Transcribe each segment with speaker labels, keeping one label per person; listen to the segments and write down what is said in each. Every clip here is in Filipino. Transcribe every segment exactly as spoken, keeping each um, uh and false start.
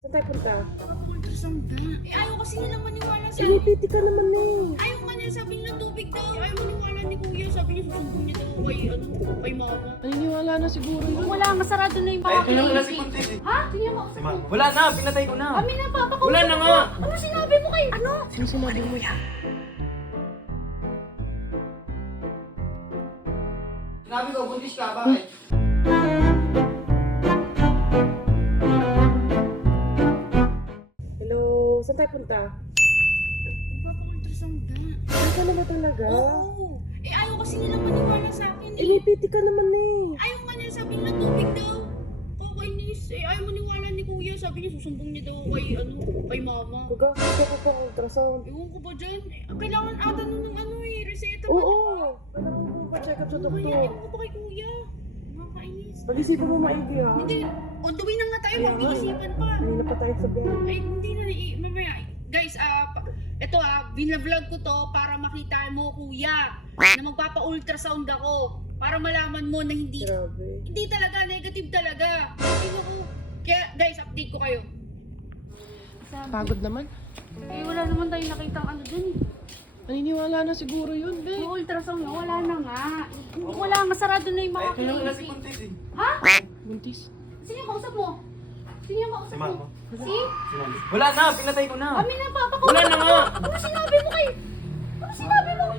Speaker 1: Saan tayo punta?
Speaker 2: Ultrasound na. Eh, ayaw kasi nilang maniwala sa...
Speaker 1: Eh, piti ka naman eh.
Speaker 2: Ayaw nga niya, sabi niya tubig daw. Ayaw maniwala ni Kuya. Sabi niya susumbong niya daw kay, ano, kay mama.
Speaker 1: Naniniwala na siguro yun.
Speaker 2: Wala nga, sarado na yung
Speaker 3: Ay,
Speaker 2: mga
Speaker 3: kailangan na si
Speaker 2: clinic.
Speaker 3: Kuntis eh.
Speaker 2: Ha? Tingnan mo.
Speaker 3: Si Mama. Wala na, pinatay ko na.
Speaker 2: Kami na, papa ko.
Speaker 3: Wala na nga.
Speaker 2: Ano sinabi mo kay... Ano?
Speaker 1: Sino sinabi mo?
Speaker 3: Sinabi ko, buntis ka, bakit?
Speaker 1: Hello, saan tayo punta?
Speaker 2: Magpapa-ultrasound na.
Speaker 1: Saan na ba talaga?
Speaker 2: Oo. Eh, ayaw kasi nilang maniwala sa akin
Speaker 1: Eh,
Speaker 2: eh.
Speaker 1: may piti ka naman eh.
Speaker 2: Ayaw nga niya, sabi niya tubig daw. Kakainis. Eh, ayaw maniwala ni Kuya. Sabi niya susumbong niya daw kay, ano, kay mama.
Speaker 1: Kuga, kaya ka pang ultrasound.
Speaker 2: Ewan ko ba dyan? Eh, kailangan ata nun ng ano eh, reseta ba?
Speaker 1: Oo, kailangan mo pa-check up sa
Speaker 2: Kaya,
Speaker 1: doktor.
Speaker 2: ewan ko ba kay Kuya? Nakakainis.
Speaker 1: Pag-isipan mo maigi ha.
Speaker 2: Hindi, on the way na nga tayo,
Speaker 1: Kaya nga eh.
Speaker 2: mag-iisipan pa.
Speaker 1: Hindi na pa tayo sa biyahe.
Speaker 2: Ay, hindi na, eh, mamaya. Guys, ah, pa- ito ah, binavlog ko to para makita mo, Kuya, na magpapa-ultrasound ako. Para malaman mo na hindi,
Speaker 1: Grabe.
Speaker 2: hindi talaga, negative talaga. Hindi ko, kaya guys, update ko kayo.
Speaker 1: Pagod naman.
Speaker 2: Eh, wala naman tayong nakitang ano dun eh.
Speaker 1: Naniniwala na siguro yun, be.
Speaker 2: Yung ultrasound nga, wala na nga. Wala nga, sarado na yung
Speaker 3: Ay,
Speaker 2: mga
Speaker 3: kailangan na si
Speaker 2: clinic.
Speaker 3: Kuntis eh.
Speaker 2: Ha?
Speaker 1: Buntis.
Speaker 2: Sino yung kausap mo? Sino yung kausap
Speaker 3: Si
Speaker 2: mo?
Speaker 3: Mama.
Speaker 2: Si?
Speaker 3: Si Mama. Wala na, pinatay ko na.
Speaker 2: Kami na, papa ko.
Speaker 3: Wala na nga.
Speaker 2: Ano sinabi mo kay? Ano sinabi mo?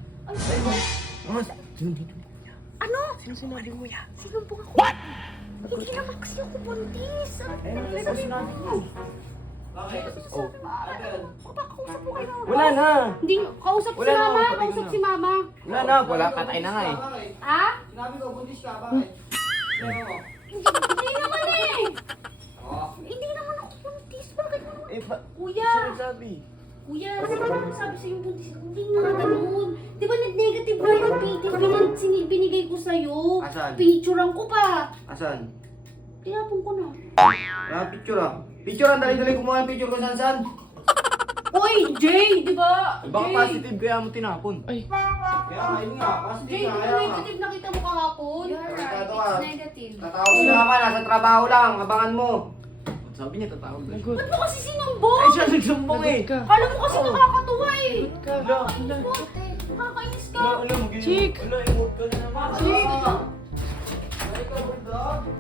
Speaker 3: Ano? Sino dito?
Speaker 2: Ano?
Speaker 1: Sino sinabi mo?
Speaker 2: Sinumpong ako. What? Hindi naman kasi ako buntis. Ano
Speaker 3: Eh, ano ko sinabi mo? Bakit? Oh.
Speaker 2: Kapakausap mo kayo.
Speaker 3: Wala na.
Speaker 2: Hindi, kausap si
Speaker 3: Wala na,
Speaker 2: mama.
Speaker 3: patay ko
Speaker 2: Kausap
Speaker 3: na.
Speaker 2: si mama.
Speaker 3: Wala na, wala, patay na nga eh.
Speaker 2: Ha?
Speaker 3: Sinabi ko, buntis ka, bakit? Ano ko?
Speaker 2: Hindi naman eh.
Speaker 3: Oh.
Speaker 2: Hindi naman ako buntis. Bakit mo?
Speaker 3: Eh, ba?
Speaker 2: Kuya.
Speaker 3: Siya nagsabi.
Speaker 2: Kuya, sino naman sabi sa'yo buntis? Hindi nga ganun. Di ba nag-negative nga yung picture binig, sinil, binigay ko sa'yo?
Speaker 3: Asan?
Speaker 2: Picturean ko pa.
Speaker 3: Asan?
Speaker 2: Tinapon ko na.
Speaker 3: Ah, picture ah. Picture ang dali-dali kumuha ng picture ko saan-saan.
Speaker 2: Oy, Jay, di ba?
Speaker 3: Baka
Speaker 2: Jay.
Speaker 3: positive kaya mo tinapon.
Speaker 1: Ay,
Speaker 3: Kaya nga, yun nga, positive
Speaker 2: Jay, di
Speaker 3: nga,
Speaker 2: ba
Speaker 3: kaya nga.
Speaker 2: negative nakita mo kahapon?
Speaker 3: right, it's
Speaker 2: negative.
Speaker 3: Tatawag si Mama, nasa trabaho lang, abangan mo. Sabi niya, tatawag na.
Speaker 1: nagot.
Speaker 2: Ba't mo kasi sinumbong?
Speaker 3: Ay, siya nagsumbong eh.
Speaker 1: Nagot ka.
Speaker 2: Kala mo kasi nakakatuwa eh.
Speaker 1: Ka.
Speaker 2: Nakakainis mo. Nakakainis ka.
Speaker 3: Wala, wala, mag-
Speaker 1: Chick.
Speaker 3: Wala, emote ka na naman.
Speaker 2: Chick.
Speaker 3: Ay, ka, bulldog.